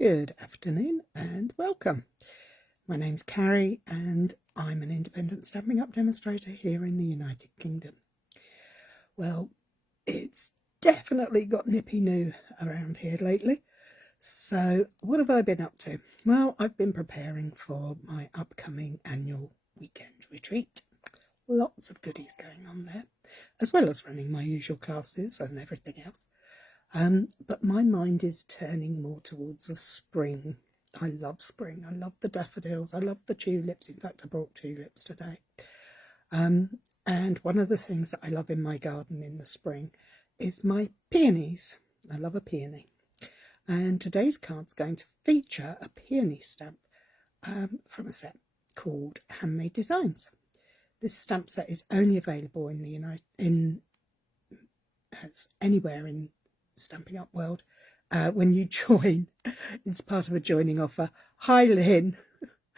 Good afternoon and welcome. My name's Cary and I'm an independent Stampin' Up demonstrator here in the United Kingdom. Well, it's definitely got nippy new around here lately. So what have I been up to? Well, I've been preparing for my upcoming annual weekend retreat. Lots of goodies going on there, as well as running my usual classes and everything else. But my mind is turning more towards the spring. I love spring. I love the daffodils. I love the tulips. In fact, I brought tulips today. And one of the things that I love in my garden in the spring is my peonies. I love a peony. And today's card's going to feature a peony stamp from a set called Handmade Designs. This stamp set is only available in the anywhere in Stampin' Up world when you join. It's part of a joining offer. Hi Lynn.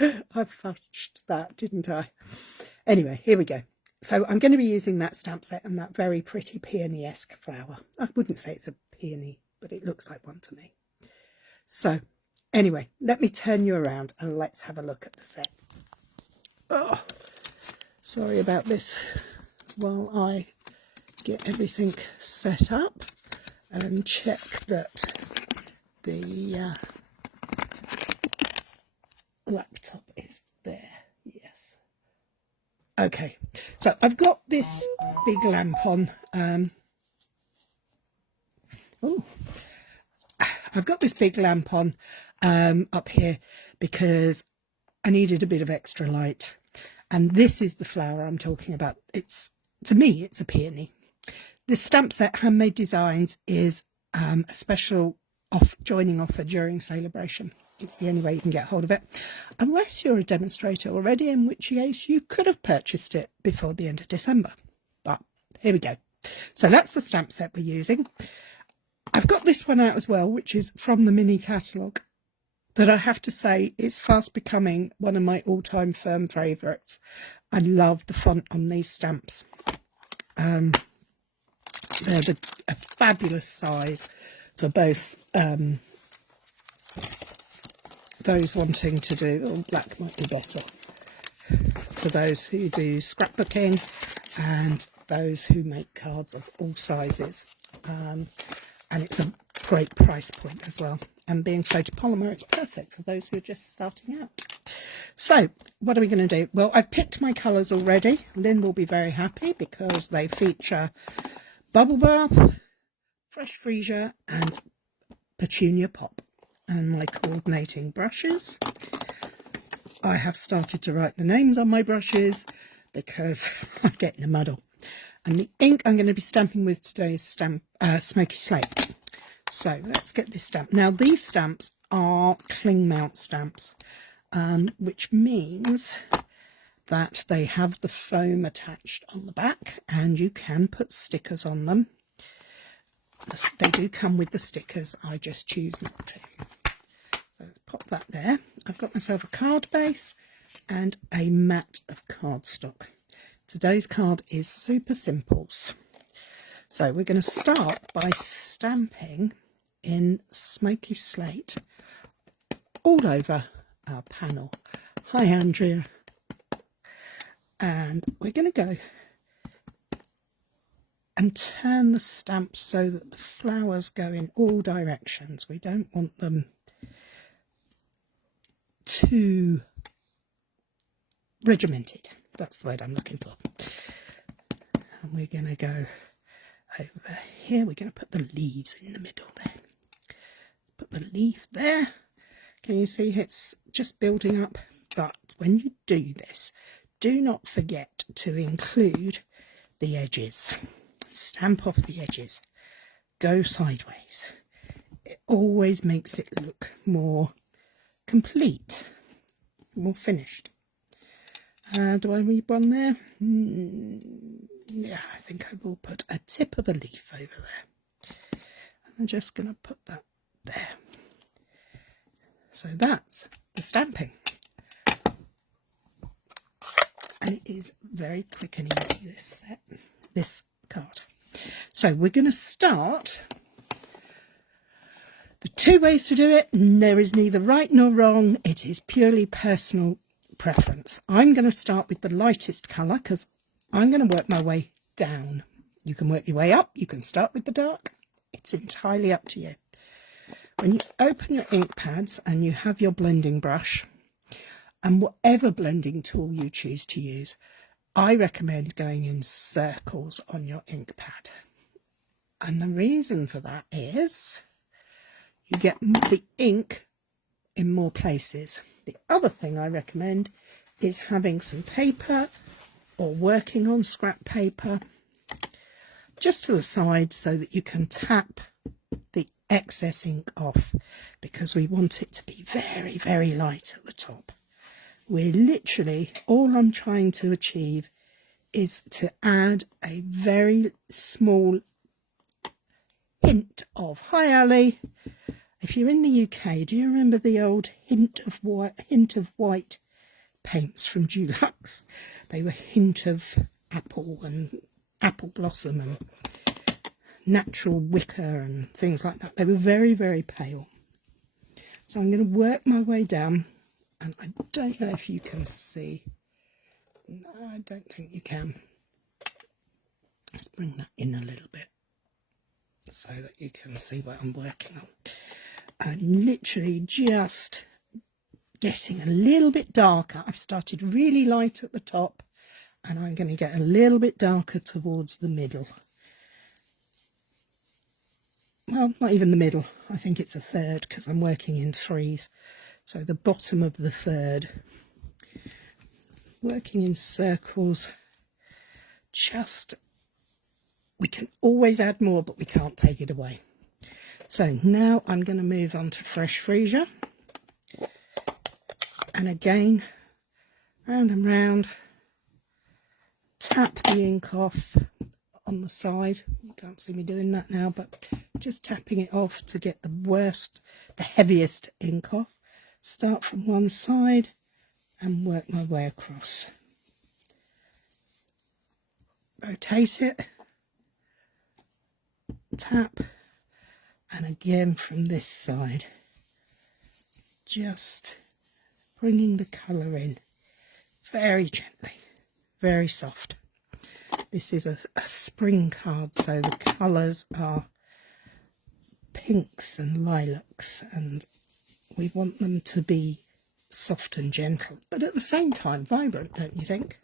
I fudged that, didn't I? Anyway, here we go. So I'm going to be using that stamp set and that very pretty peony-esque flower. I wouldn't say it's a peony, but it looks like one to me. So anyway, let me turn you around and let's have a look at the set. Oh, sorry about this while I get everything set up and check that the laptop is there. Yes. Okay, so I've got this big lamp on. I've got this big lamp on up here because I needed a bit of extra light. And this is the flower I'm talking about. To me, it's a peony. This stamp set, Handmade Designs, is a special joining offer during celebration. It's the only way you can get hold of it, unless you're a demonstrator already, in which case you could have purchased it before the end of December. But here we go. So that's the stamp set we're using. I've got this one out as well, which is from the mini catalogue, that I have to say is fast becoming one of my all-time firm favourites. I love the font on these stamps. They're a fabulous size for both those wanting to do, black might be better, for those who do scrapbooking and those who make cards of all sizes. And it's a great price point as well. And being photopolymer, it's perfect for those who are just starting out. So what are we going to do? Well, I've picked my colours already. Lynn will be very happy because they feature Bubble Bath, Fresh Freesia and Petunia Pop. And my coordinating brushes. I have started to write the names on my brushes because I'm getting a muddle. And the ink I'm going to be stamping with today is Smoky Slate. So let's get this stamp. Now these stamps are cling mount stamps, which means that they have the foam attached on the back and you can put stickers on them. They do come with the stickers, I just choose not to. So let's pop that there. I've got myself a card base and a mat of cardstock. Today's card is Super Simples. So we're going to start by stamping in Smoky Slate all over our panel. Hi Andrea. And we're going to go and turn the stamp so that the flowers go in all directions. We don't want them too regimented. That's the word I'm looking for. And we're going to go over here. We're going to put the leaves in the middle there. Put the leaf there. Can you see it's just building up? But when you do this, do not forget to include the edges. Stamp off the edges. Go sideways. It always makes it look more complete, more finished. Do I leave one there? Yeah, I think I will put a tip of a leaf over there. I'm just going to put that there. So that's the stamping. And it is very quick and easy, this card. So we're going to start The two ways to do it, there is neither right nor wrong. It is purely personal preference. I'm going to start with the lightest colour because I'm going to work my way down. You can work your way up. You can start with the dark. It's entirely up to you. When you open your ink pads and you have your blending brush and whatever blending tool you choose to use, I recommend going in circles on your ink pad. And the reason for that is you get the ink in more places. The other thing I recommend is having some paper or working on scrap paper just to the side so that you can tap the excess ink off, because we want it to be very, very light at the top. We're literally, all I'm trying to achieve is to add a very small hint of, hi Ali, if you're in the UK, do you remember the old hint of white paints from Dulux? They were hint of apple and apple blossom and natural wicker and things like that. They were very, very pale. So I'm going to work my way down, and I don't know if you can see. No, I don't think you can. Let's bring that in a little bit so that you can see what I'm working on. I'm literally just getting a little bit darker. I've started really light at the top and I'm going to get a little bit darker towards the middle. Well, not even the middle. I think it's a third because I'm working in threes. So the bottom of the third. Working in circles. We can always add more, but we can't take it away. So now I'm going to move on to fresh freesia. And again, round and round, tap the ink off on the side. You can't see me doing that now, but just tapping it off to get the heaviest ink off. Start from one side and work my way across. Rotate it, tap, and again from this side, just bringing the colour in very gently, very soft. This is a spring card, so the colours are pinks and lilacs, and we want them to be soft and gentle, but at the same time vibrant, don't you think?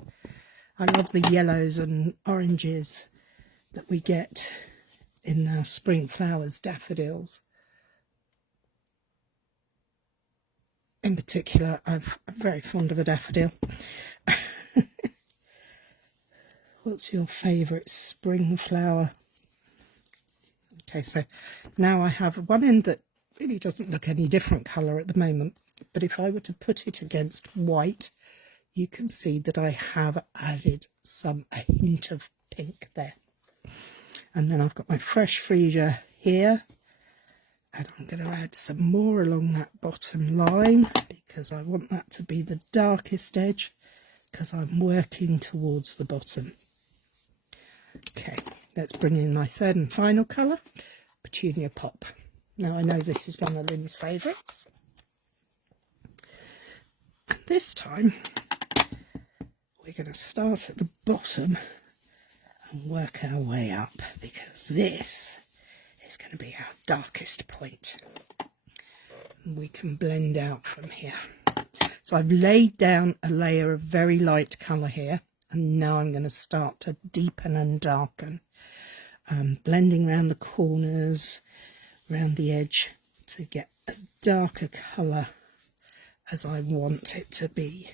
I love the yellows and oranges that we get in our spring flowers, daffodils. In particular, I'm very fond of a daffodil. What's your favourite spring flower? Okay, so now I have one end that really doesn't look any different colour at the moment, but if I were to put it against white, you can see that I have added a hint of pink there. And then I've got my fresh freesia here, and I'm going to add some more along that bottom line because I want that to be the darkest edge because I'm working towards the bottom. Okay, let's bring in my third and final colour, Petunia Pop. Now I know this is one of Lynn's favourites. And this time we're going to start at the bottom and work our way up because this is going to be our darkest point. And we can blend out from here. So I've laid down a layer of very light colour here, and now I'm going to start to deepen and darken, blending around the corners, around the edge to get as dark a colour as I want it to be.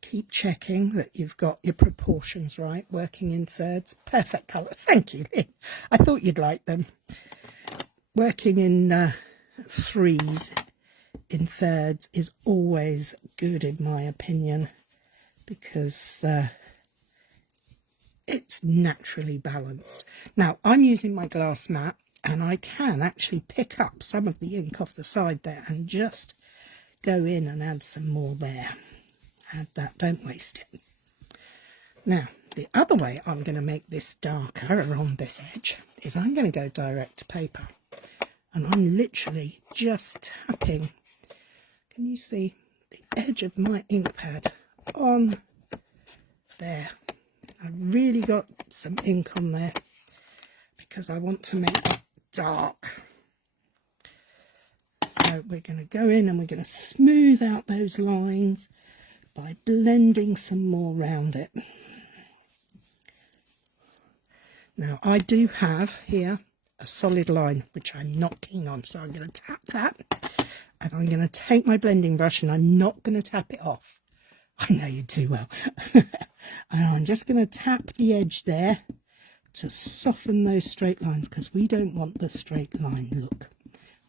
Keep checking that you've got your proportions right, working in thirds. Perfect colour. Thank you, Lynn. I thought you'd like them. Working in threes in thirds is always good in my opinion because it's naturally balanced. Now, I'm using my glass mat and I can actually pick up some of the ink off the side there and just go in and add some more there. Add that, don't waste it. Now, the other way I'm going to make this darker around this edge is I'm going to go direct to paper. And I'm literally just tapping, can you see the edge of my ink pad on there? I really got some ink on there because I want to make it dark. So we're going to go in and we're going to smooth out those lines by blending some more around it. Now I do have here a solid line which I'm not keen on, so I'm going to tap that and I'm going to take my blending brush and I'm not going to tap it off. I know you do well. And I'm just going to tap the edge there to soften those straight lines, because we don't want the straight line look.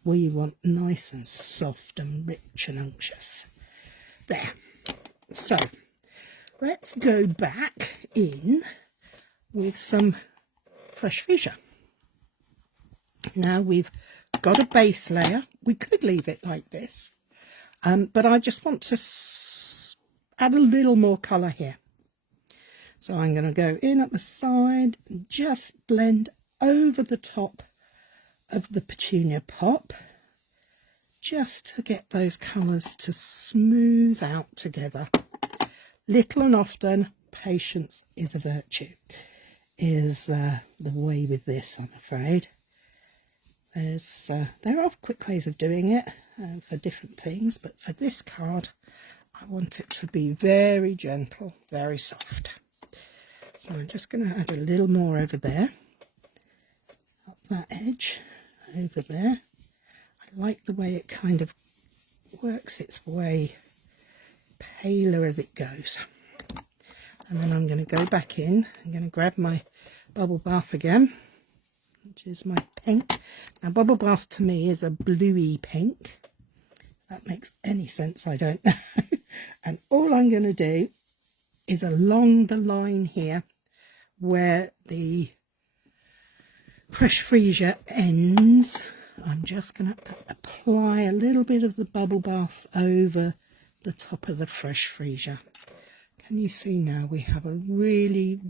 We want nice and soft and rich and unctuous. There. So let's go back in with some fresh freesia. Now we've got a base layer. We could leave it like this, but I just want to add a little more colour here. So I'm going to go in at the side and just blend over the top of the petunia pop, just to get those colours to smooth out together. Little and often, patience is a virtue, is the way with this, I'm afraid. There are quick ways of doing it for different things, but for this card, I want it to be very gentle, very soft. So I'm just going to add a little more over there, up that edge, over there. I like the way it kind of works its way paler as it goes. And then I'm going to go back in. I'm going to grab my bubble bath again, which is my pink. Now bubble bath to me is a bluey pink. If that makes any sense, I don't know. And all I'm going to do is along the line here where the fresh freesia ends, I'm just going to apply a little bit of the bubble bath over the top of the fresh freesia. Can you see now we have a really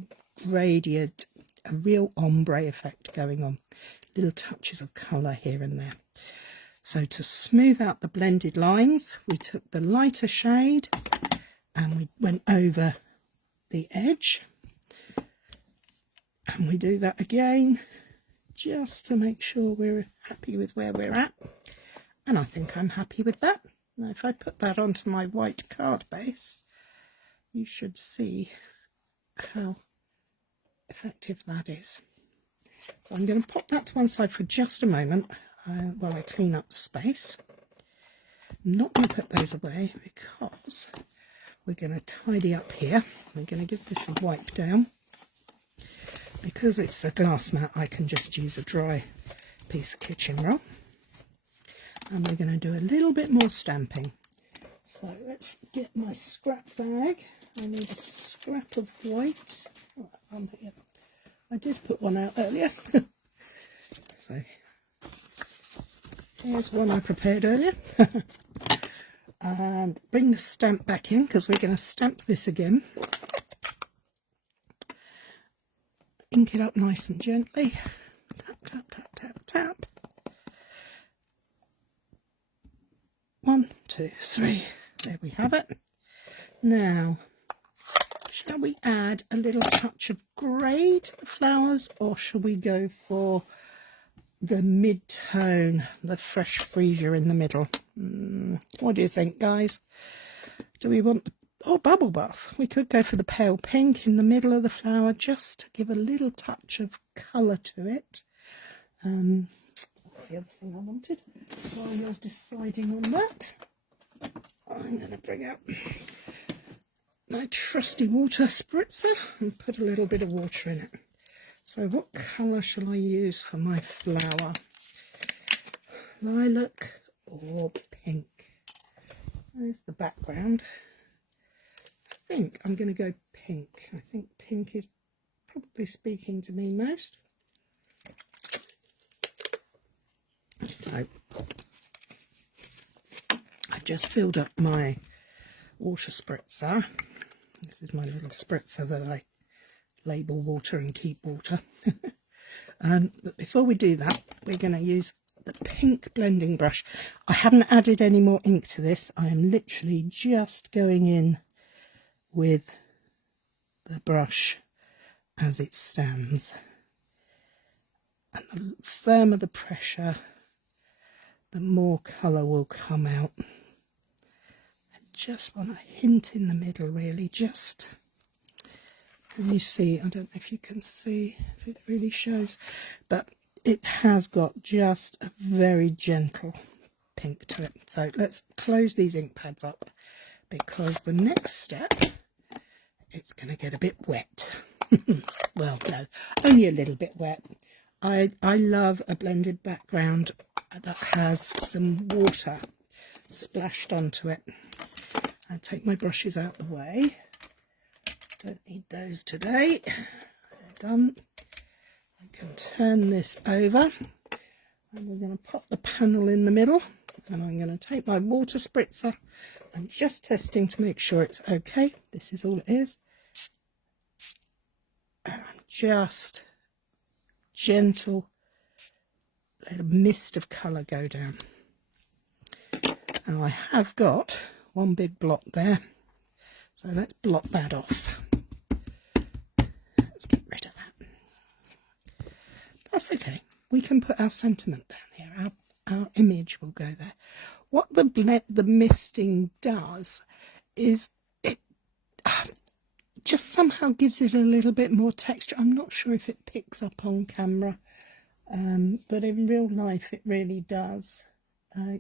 radiant, a real ombre effect going on. Little touches of colour here and there. So to smooth out the blended lines, we took the lighter shade and we went over the edge. And we do that again, just to make sure we're happy with where we're at. And I think I'm happy with that. Now if I put that onto my white card base, you should see how effective that is. So I'm going to pop that to one side for just a moment while I clean up the space. I'm not going to put those away because we're going to tidy up here. We're going to give this a wipe down. Because it's a glass mat, I can just use a dry piece of kitchen roll. And we're going to do a little bit more stamping. So let's get my scrap bag. I need a scrap of white. Oh, here. I did put one out earlier. So here's one I prepared earlier. And bring the stamp back in because we're going to stamp this again. Ink it up nice and gently. Tap, tap, tap, tap, tap. 1, 2, 3. There we have it. Now, shall we add a little touch of grey to the flowers, or shall we go for the mid-tone, the fresh freesia in the middle? What do you think, guys? Do we want the bubble bath? We could go for the pale pink in the middle of the flower, just to give a little touch of colour to it. What's the other thing I wanted while I was deciding on that? I'm going to bring out my trusty water spritzer and put a little bit of water in it. So what colour shall I use for my flower? Lilac or pink? There's the background. I think I'm going to go pink. I think pink is probably speaking to me most. So I've just filled up my water spritzer. This is my little spritzer that I label water and keep water. But before we do that, we're going to use the pink blending brush. I haven't added any more ink to this. I am literally just going in with the brush as it stands. And the firmer the pressure, the more colour will come out. I just want a hint in the middle, really, just... Can you see? I don't know if you can see, if it really shows, but it has got just a very gentle pink to it. So let's close these ink pads up, because the next step, it's going to get a bit wet. Well, no, only a little bit wet. I love a blended background that has some water splashed onto it. I'll take my brushes out the way. Don't need those today. They're done. I can turn this over, and we're going to pop the panel in the middle, and I'm going to take my water spritzer. I'm just testing to make sure it's okay. This is all it is. And just gentle, let a mist of colour go down. And I have got one big blot there, so let's blot that off. Let's get rid of that. That's okay. We can put our sentiment down here. Our image will go there. What the misting does is it just somehow gives it a little bit more texture. I'm not sure if it picks up on camera, but in real life it really does.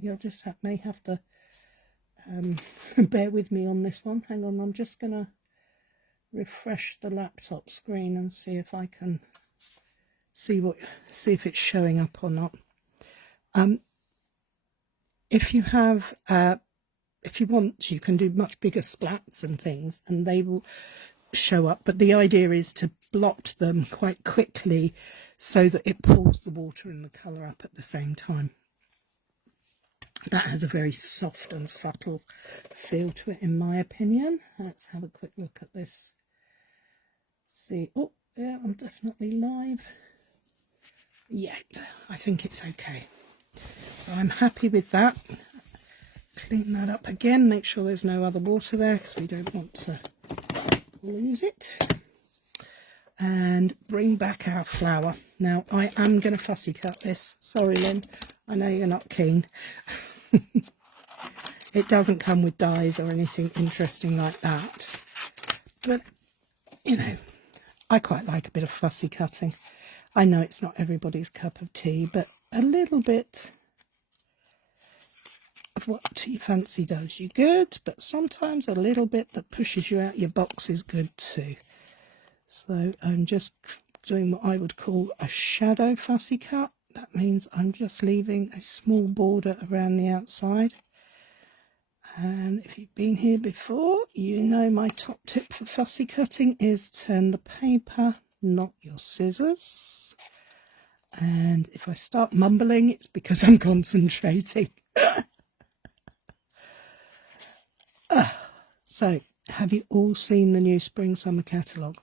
You'll just may have to bear with me on this one. Hang on, I'm just going to refresh the laptop screen and see if I can see if it's showing up or not. If you have, if you want, you can do much bigger splats and things, and they will show up. But the idea is to blot them quite quickly so that it pulls the water and the colour up at the same time. That has a very soft and subtle feel to it, in my opinion. Let's have a quick look at this. See, oh yeah, I'm definitely live. Yeah, I think it's okay. So I'm happy with that. Clean that up again, make sure there's no other water there, because we don't want to lose it. And bring back our flower. Now, I am going to fussy cut this. Sorry, Lynn, I know you're not keen. It doesn't come with dies or anything interesting like that. But, you know, I quite like a bit of fussy cutting. I know it's not everybody's cup of tea, but a little bit of what you fancy does you good, but sometimes a little bit that pushes you out your box is good too. So I'm just doing what I would call a shadow fussy cut. That means I'm just leaving a small border around the outside. And if you've been here before, you know my top tip for fussy cutting is turn the paper, not your scissors. And if I start mumbling, it's because I'm concentrating. So, have you all seen the new Spring Summer catalogue?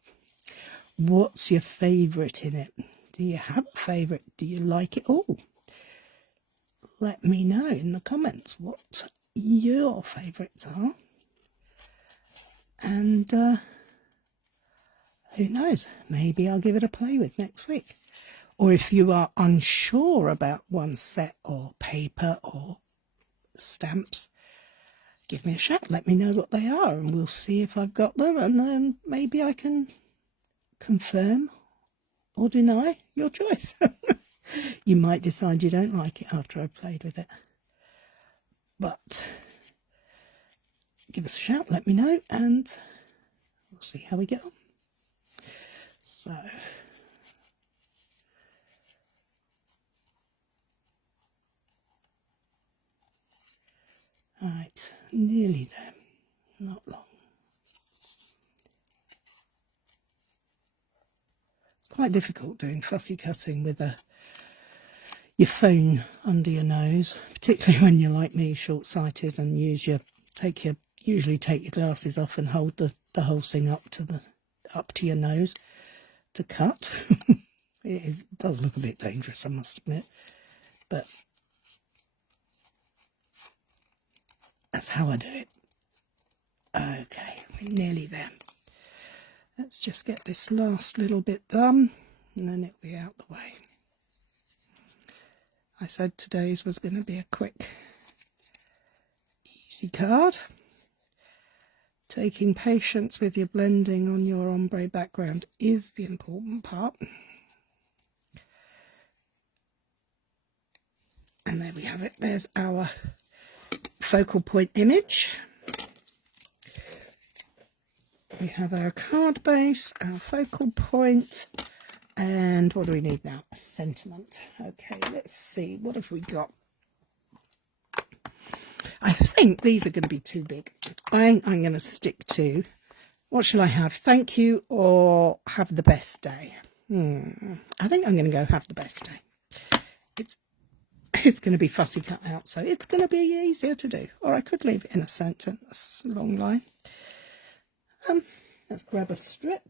What's your favourite in it? Do you have a favourite? Do you like it all? Let me know in the comments what your favourites are. And who knows, maybe I'll give it a play with next week. Or if you are unsure about one set or paper or stamps, give me a shout, let me know what they are, and we'll see if I've got them, and then maybe I can confirm or deny your choice. You might decide you don't like it after I've played with it. But give us a shout, let me know, and we'll see how we get on. So, right, nearly there, not long. It's quite difficult doing fussy cutting with your phone under your nose, particularly when you're like me, short-sighted, and usually take your glasses off and hold the whole thing up to your nose. to cut. It does look a bit dangerous, I must admit, but that's how I do it. Okay, we're nearly there. Let's just get this last little bit done and then it'll be out the way. I said today's was going to be a quick, easy card. Taking patience with your blending on your ombre background is the important part. And there we have it. There's our focal point image. We have our card base, our focal point, and what do we need now? A sentiment. Okay, let's see. What have we got? I think these are going to be too big. I think I'm going to stick to, what shall I have? Thank you or have the best day? I think I'm going to go have the best day. It's going to be fussy cut out, so it's going to be easier to do. Or I could leave it in a sentence, a long line. Let's grab a strip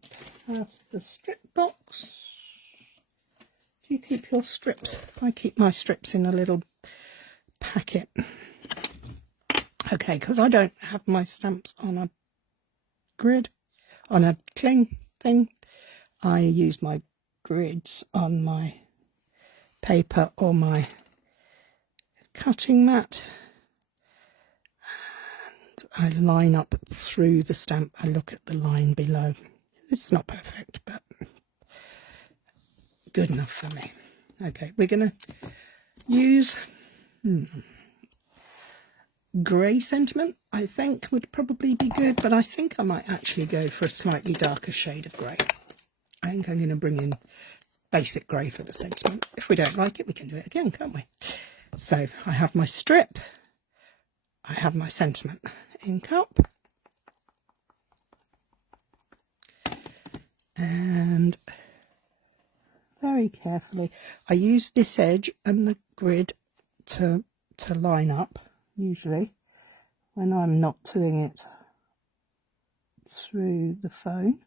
out of the strip box. Do you keep your strips? I keep my strips in a little packet. Okay, because I don't have my stamps on a grid, on a cling thing. I use my grids on my paper or my cutting mat. And I line up through the stamp. I look at the line below. It's not perfect, but good enough for me. Okay, we're going to use... grey sentiment, I think, would probably be good, but I think I might actually go for a slightly darker shade of grey. I think I'm going to bring in basic grey for the sentiment. If we don't like it, we can do it again, can't we? So I have my strip, I have my sentiment ink up, and very carefully I use this edge and the grid to line up. Usually when I'm not doing it through the phone.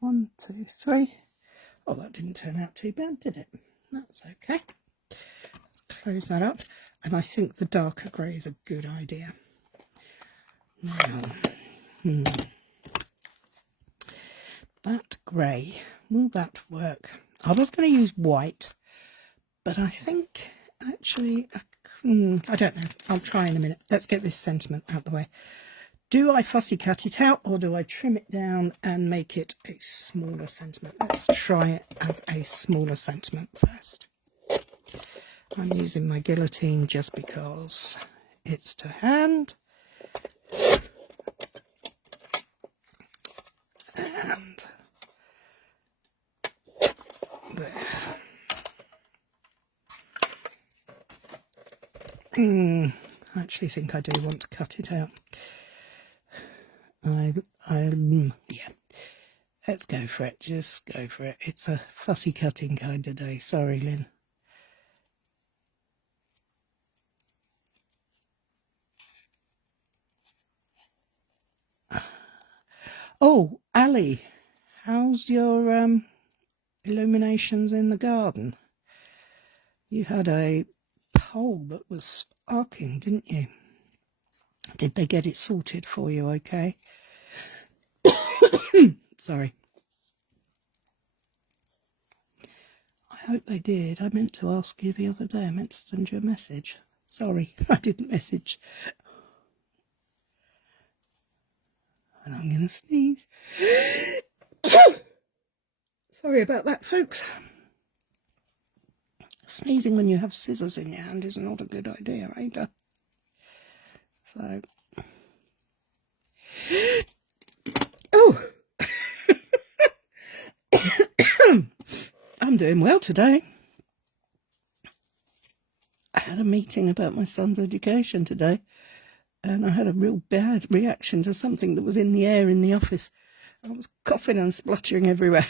1, 2, 3. Oh, that didn't turn out too bad, did it? That's okay. Let's close that up. And I think the darker grey is a good idea. Now, that grey, will that work? I was going to use white, but I think actually... I don't know. I'll try in a minute. Let's get this sentiment out the way. Do I fussy cut it out or do I trim it down and make it a smaller sentiment? Let's try it as a smaller sentiment first. I'm using my guillotine just because it's to hand. And there. I actually think I do want to cut it out. Yeah, let's go for it. Just go for it. It's a fussy cutting kind of day. Sorry, Lynn. Oh, Ali, how's your illuminations in the garden? You had a pole that was sparking, didn't you? Did they get it sorted for you okay? Sorry. I hope they did. I meant to ask you the other day. I meant to send you a message. Sorry, I didn't message. And I'm going to sneeze. Sorry about that, folks. Sneezing when you have scissors in your hand is not a good idea either. So... Oh! I'm doing well today. I had a meeting about my son's education today, and I had a real bad reaction to something that was in the air in the office. I was coughing and spluttering everywhere.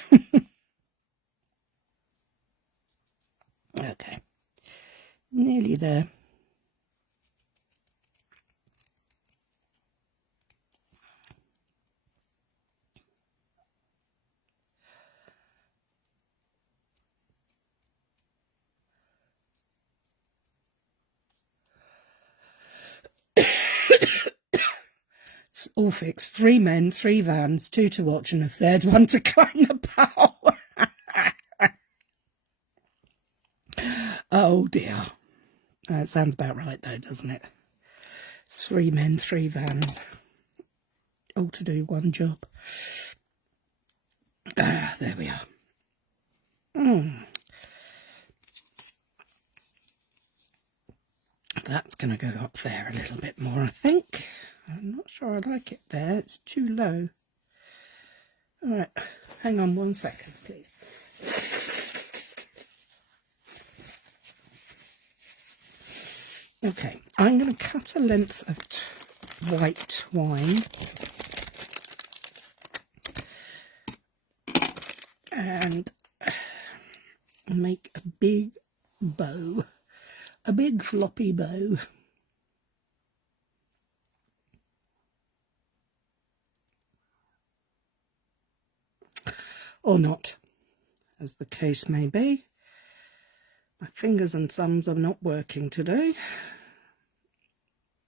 Okay, nearly there. all fixed. 3 men, 3 vans, 2 to watch and a third one to climb the pole. Oh dear. It sounds about right though, doesn't it? 3 men, 3 vans, all to do one job. There we are. That's going to go up there a little bit more, I think. I'm not sure I like it there. It's too low. All right, hang on 1 second, please. Okay, I'm going to cut a length of white twine and make a big bow, a big floppy bow. Or not, as the case may be. My fingers and thumbs are not working today.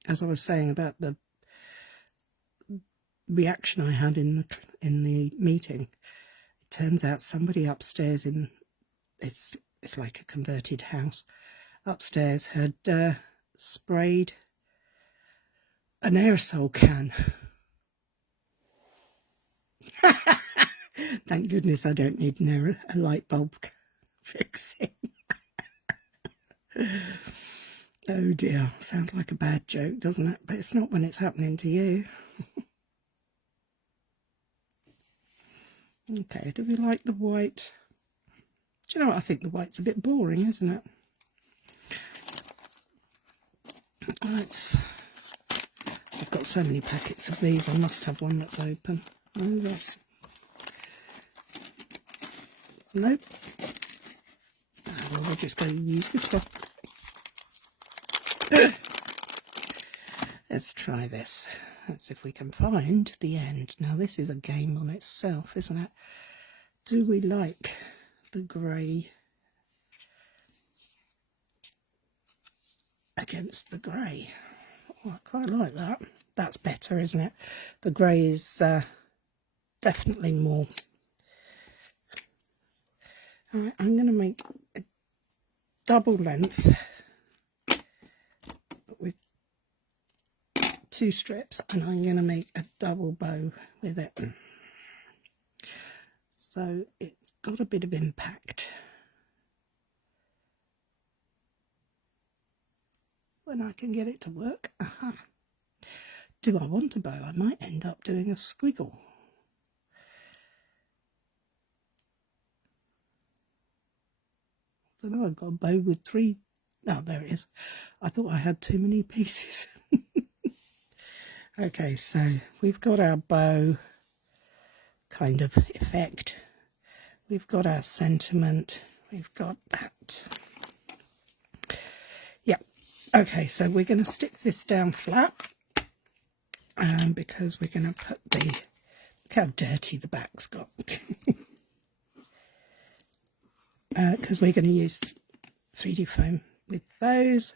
As I was saying about the reaction I had in the meeting, it turns out somebody upstairs in it's like a converted house upstairs had sprayed an aerosol can. Thank goodness I don't need a light bulb fixing. Oh dear, sounds like a bad joke, doesn't it? But it's not when it's happening to you. Okay, do we like the white? Do you know what? I think the white's a bit boring, isn't it? I've got so many packets of these, I must have one that's open. Oh yes. Nope. Well, we're just going to use this one. Let's try this. Let's see if we can find the end. Now this is a game on itself, isn't it? Do we like the grey against the grey? Oh, I quite like that. That's better, isn't it? The grey is definitely more. All right, I'm going to make a double length with 2 strips, and I'm going to make a double bow with it. So it's got a bit of impact. When I can get it to work. Aha. Do I want a bow? I might end up doing a squiggle. I don't know, I've got a bow with 3. Oh, there it is. I thought I had too many pieces. Okay, so we've got our bow kind of effect. We've got our sentiment. We've got that. Yeah. Okay, so we're going to stick this down flat because we're going to put the... Look how dirty the back's got. Because we're going to use 3D foam with those.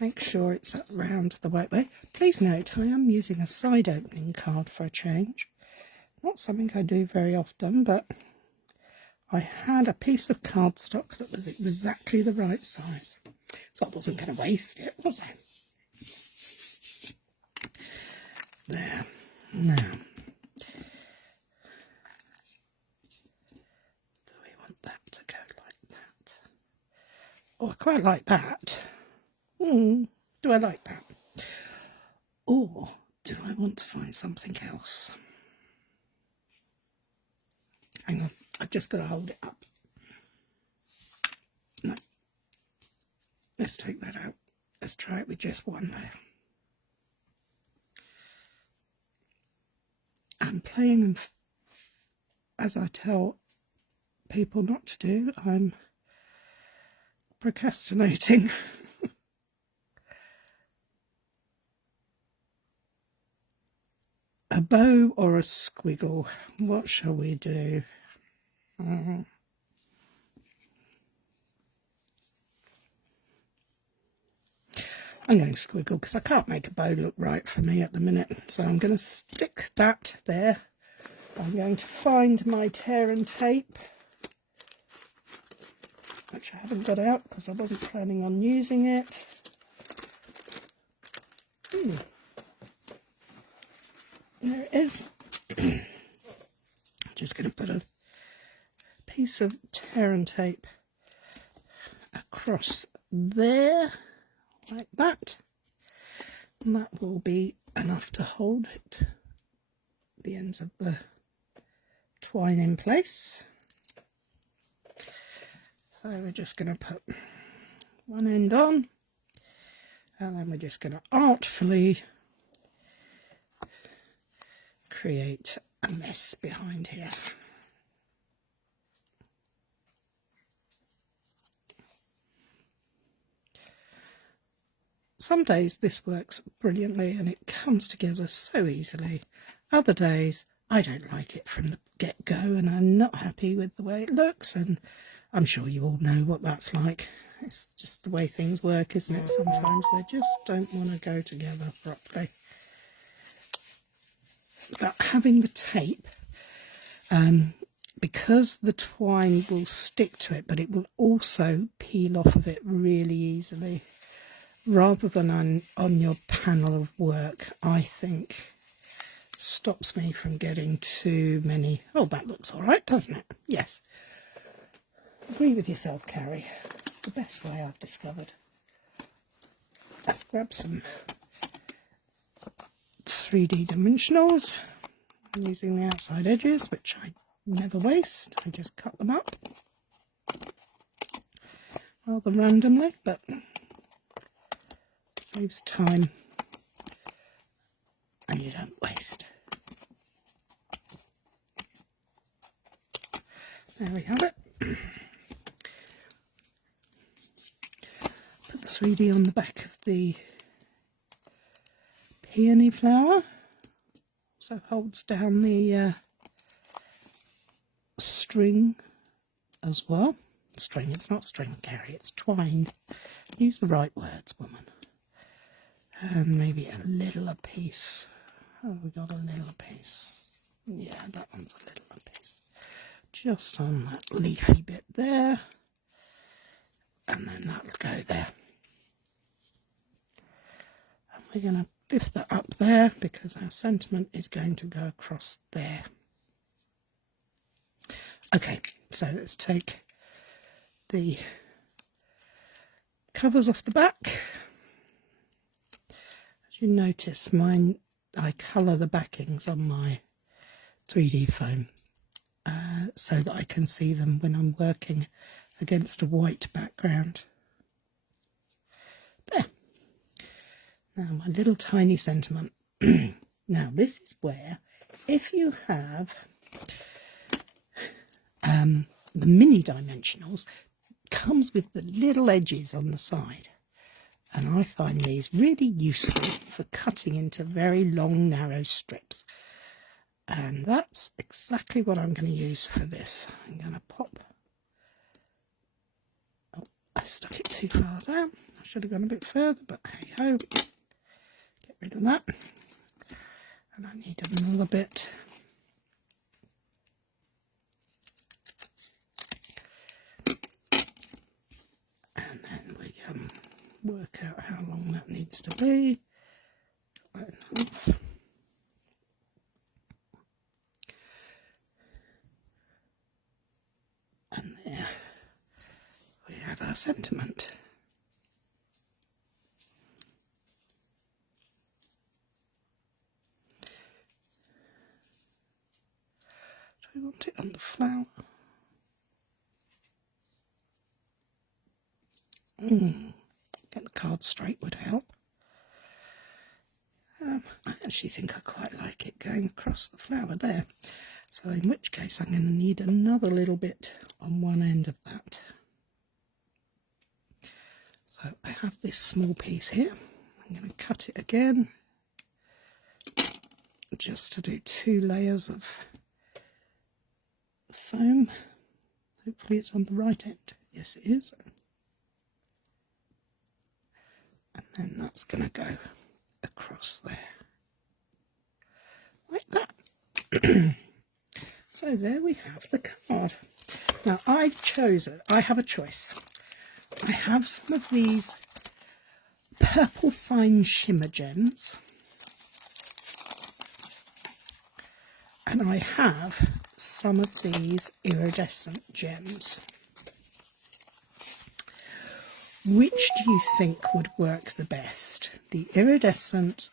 Make sure it's around the right way. Please note I am using a side opening card for a change. Not something I do very often, but I had a piece of cardstock that was exactly the right size. So I wasn't going to waste it, was I? There. Now, do we want that to go like that? Oh, I quite like that. Do I like that? Or do I want to find something else? Hang on, I've just got to hold it up. No. Let's take that out. Let's try it with just one there. I'm playing them as I tell people not to do. I'm procrastinating. A bow or a squiggle? What shall we do? I'm going to squiggle because I can't make a bow look right for me at the minute. So I'm going to stick that there. I'm going to find my tear and tape, which I haven't got out because I wasn't planning on using it. There it is. Just going to put a piece of tear and tape across there, like that. And that will be enough to hold it, the ends of the twine in place. So we're just going to put one end on, and then we're just going to artfully create a mess behind here. Some days this works brilliantly and it comes together so easily. Other days I don't like it from the get-go and I'm not happy with the way it looks, and I'm sure you all know what that's like. It's just the way things work, isn't it? Sometimes they just don't want to go together properly. But having the tape, because the twine will stick to it, but it will also peel off of it really easily, rather than on your panel of work, I think stops me from getting too many. Oh, that looks all right, doesn't it? Yes. Agree with yourself, Cary. It's the best way I've discovered. Let's grab some 3D dimensionals. I'm using the outside edges, which I never waste. I just cut them up rather randomly, but saves time and you don't waste. There we have it. Put the 3D on the back of the peony flower, so holds down the string as well. String, it's not string, Cary, it's twine. Use the right words, woman. And maybe a little piece. Oh, we got a little piece. Yeah, that one's a little piece. Just on that leafy bit there. And then that'll go there. And we're going to lift that up there because our sentiment is going to go across there. Okay, so let's take the covers off the back. As you notice, I colour the backings on my 3D foam so that I can see them when I'm working against a white background. There. Now my little tiny sentiment. Now this is where, if you have the mini dimensionals, comes with the little edges on the side, and I find these really useful for cutting into very long narrow strips, and that's exactly what I'm going to use for this. I'm going to pop, oh, I stuck it too far down, I should have gone a bit further, but hey ho, get rid of that. And I need another bit. And then we can work out how long that needs to be. And there we have our sentiment. Do we want it on the flower? Get the card straight would help. I actually think I quite like it going across the flower there. So in which case I'm going to need another little bit on one end of that. So I have this small piece here. I'm going to cut it again, just to do 2 layers of foam. Hopefully it's on the right end. Yes, it is. And And that's going to go across there. Like that. So there we have the card. Now I've chosen, I have a choice. I have some of these purple fine shimmer gems. And I have some of these iridescent gems. Which do you think would work the best? The iridescent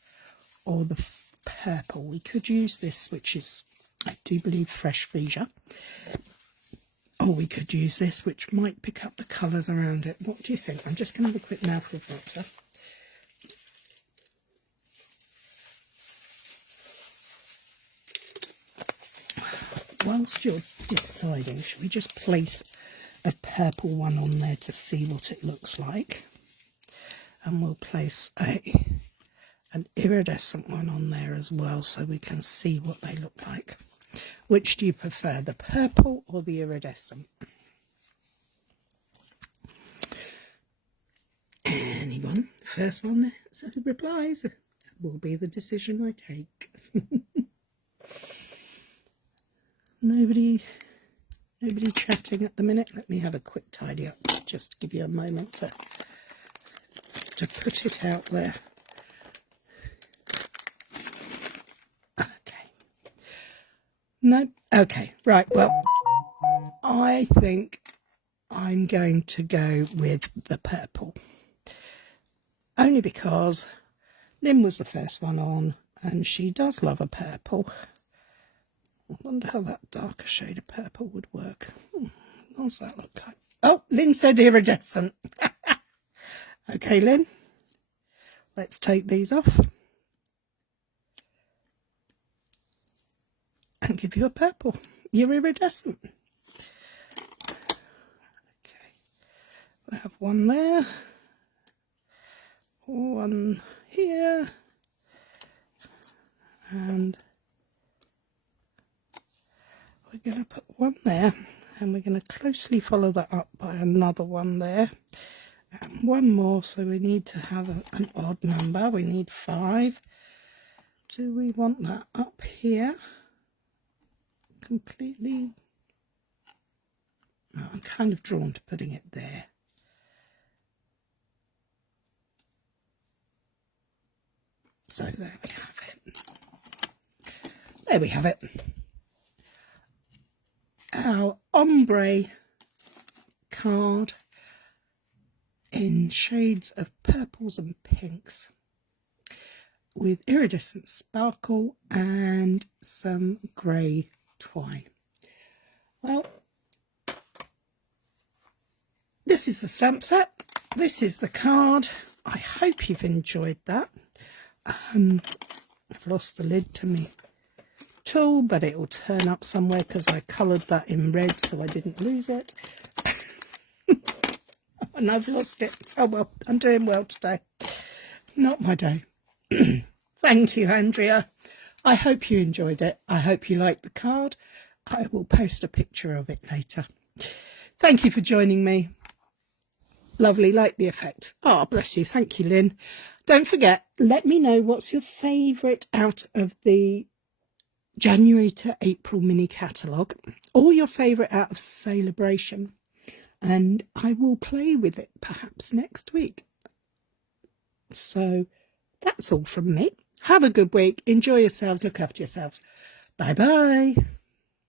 or the purple? We could use this, which is, I do believe, fresh freesia. Or we could use this, which might pick up the colours around it. What do you think? I'm just going to have a quick mouthful of water. Whilst you're deciding, should we just place a purple one on there to see what it looks like? And we'll place an iridescent one on there as well so we can see what they look like. Which do you prefer, the purple or the iridescent? Anyone? First one who replies will be the decision I take. Nobody chatting at the minute. Let me have a quick tidy up, just to give you a moment to put it out there. Okay. No? Okay, right, well, I think I'm going to go with the purple. Only because Lynn was the first one on, and she does love a purple. I wonder how that darker shade of purple would work. What does that look like? Oh, Lynn said iridescent. Okay, Lynn, let's take these off and give you a purple. You're iridescent. Okay, we have one there, one here, and we're going to put one there, and we're going to closely follow that up by another one there, and one more. So we need to have an odd number. We need 5. Do we want that up here completely? No, I'm kind of drawn to putting it there. So there we have it. There we have it. Our ombre card in shades of purples and pinks with iridescent sparkle and some grey twine. Well, this is the stamp set. This is the card. I hope you've enjoyed that. I've lost the lid to me tool, but it will turn up somewhere because I coloured that in red so I didn't lose it. And I've lost it. Oh well, I'm doing well today. Not my day. Thank you, Andrea. I hope you enjoyed it. I hope you liked the card. I will post a picture of it later. Thank you for joining me. Lovely, like the effect. Oh, bless you. Thank you, Lynn. Don't forget, let me know what's your favourite out of the January to April mini catalogue, or your favourite out of Celebration, and I will play with it perhaps next week. So that's all from me. Have a good week. Enjoy yourselves. Look after yourselves. Bye bye.